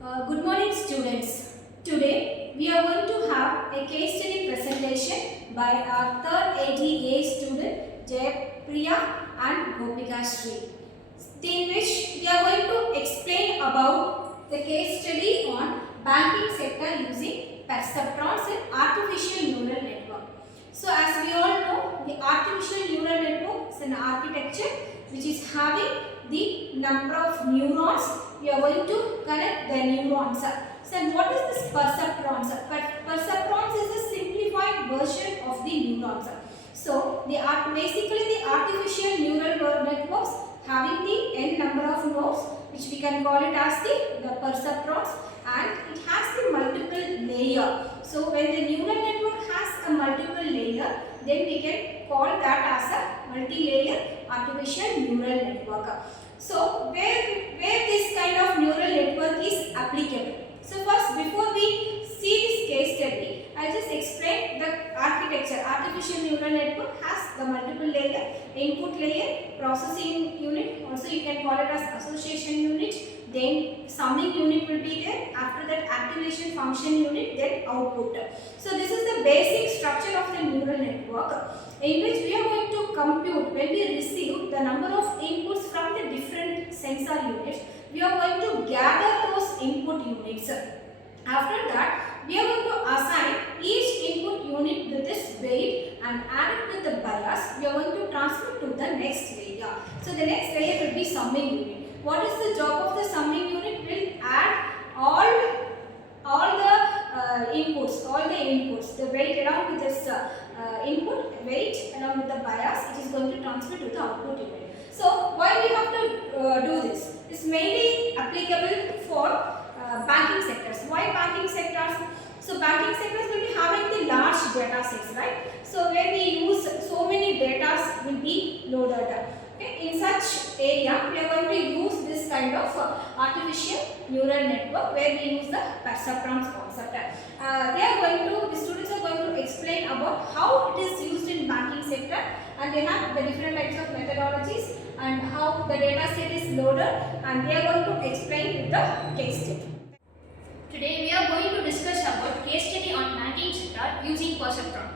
Good morning students. Today we are going to have a case study presentation by our third ADA student Priya and Gopika Sri, in which we are going to explain about the case study on banking sector using perceptrons and artificial neural network. So as we all know, the artificial neural network is an architecture which is having the number of neurons. We are going to connect the neurons. So what is this perceptrons? Perceptrons is a simplified version of the neurons. So basically the artificial neural networks having the n number of nodes, which we can call it as the perceptrons, and it has the multiple layer. So when the neural network has a multiple layer, then we can call that as a multi-layer artificial neural network. So where this kind of neural network is applicable? So first, before we see this case study, I'll just explain the architecture. Artificial neural network has the multiple layer, input layer, processing unit, also you can call it as association unit, then summing unit will be there, after that activation function unit, then output. So this is the basic structure of the neural network, in which we are going to compute when we receive the number of inputs from the different sensor units. We are going to gather those input units. After that, we are going to assign each input unit with its weight and add it with the bias. We are going to transfer to the next layer. So the next layer will be summing unit. What is the job of the summing unit? Will add all the inputs, the weight along with this input, weight along with the bias, it is going to transfer to the output unit. So why we have to do this? It's mainly applicable for banking sectors. Why banking sectors? So banking sectors will be having the large data sets, right? So where we use so many data will be loaded. Okay. In such area, we are going to use this kind of artificial neural network where we use the perceptrons concept. The students are going to explain about how it is used in banking sector, and they have the different types of methodologies and how the data set is loaded, and they are going to explain with the case study. Today we are going to discuss about case study on banking sector using perceptron.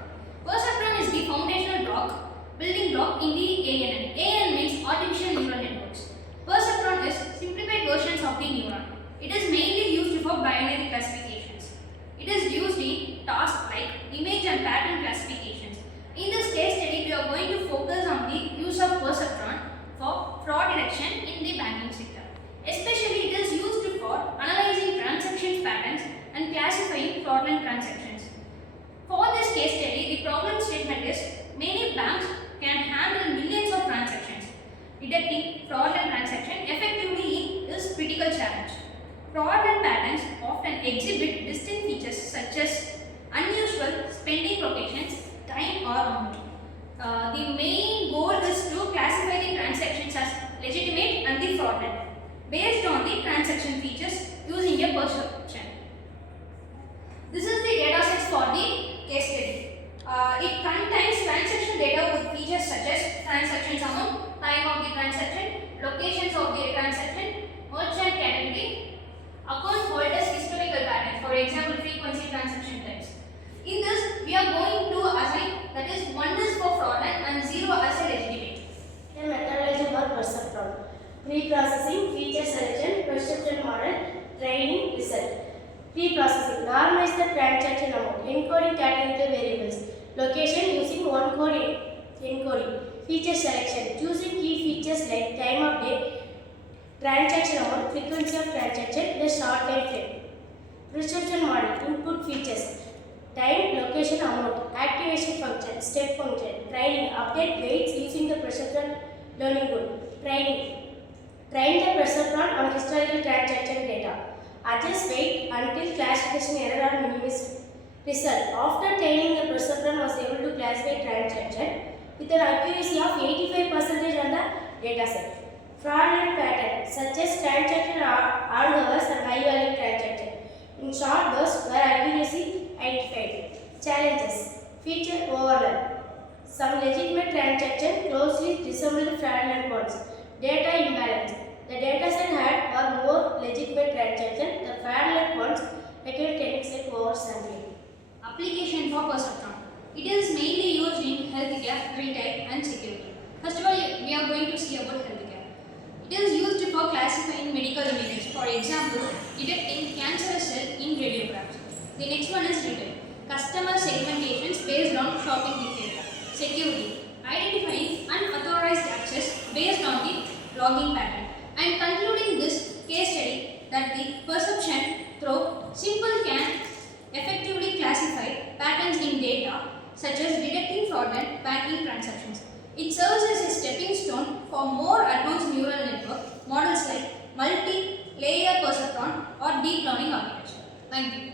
Perceptron is the foundational building block in the ANN. ANN means artificial neural networks. Perceptron is simplified versions of the neuron. It is mainly used for binary classifications. It is used in tasks like image and pattern classifications. In this case study, we are going to focus on the use of perceptron for fraud detection in the banking sector. Especially, it is used for analyzing transaction patterns and classifying fraudulent transactions. For this case study, the problem statement is many banks can handle millions of transactions. Detecting fraudulent transactions effectively is critical challenge. Fraudulent patterns often exhibit distinct features such as unusual spending locations, time or amount. The main goal is to classify the transactions as legitimate and the fraudulent based on the transaction features using a perception. This is the data sets for the case study. It contains transaction data with features such as transaction amount, time of the transaction, locations of the transaction, merchant category, account holders historical pattern, for example frequency transaction types. In this, we are going to assign, that is 1 is for fraudulent and 0 as a legitimate. A methodology for perceptron: pre-processing, feature selection, perception model, training, result. Pre-processing: normalize the transaction amount, encoding categorical variables, location using one code encoding. Feature selection: choosing key features like time of day, transaction amount, frequency of transaction, the short time frame. Perception model: input features, time, location, amount, activation function, step function. Training: update weights using the perceptron learning tool. Training: train the perceptron on historical transaction data. Adjust weight until classification error or minimized. Result: after training, the perceptron was able to classify transaction with an accuracy of 85% on the dataset. Fraudulent patterns such as transaction odd hours and high value transaction in short bursts were accuracy identified. Challenges: feature overlap. Some legitimate transactions closely resembled fraudulent ones. Data imbalance. The dataset had or more legitimate transactions. The Application for perceptron. It is mainly used in healthcare, retail, and security. First of all, we are going to see about healthcare. It is used for classifying medical images. For example, detecting cancerous cell in radiographs. The next one is retail. Customer segmentations based on shopping behavior. Security. Identifying unauthorized access based on the login pattern. And concluding this case study that the perception through simple can effectively classify patterns in data such as detecting fraudulent banking transactions. It serves as a stepping stone for more advanced neural network models like multi-layer perceptron or deep learning architecture. Thank you.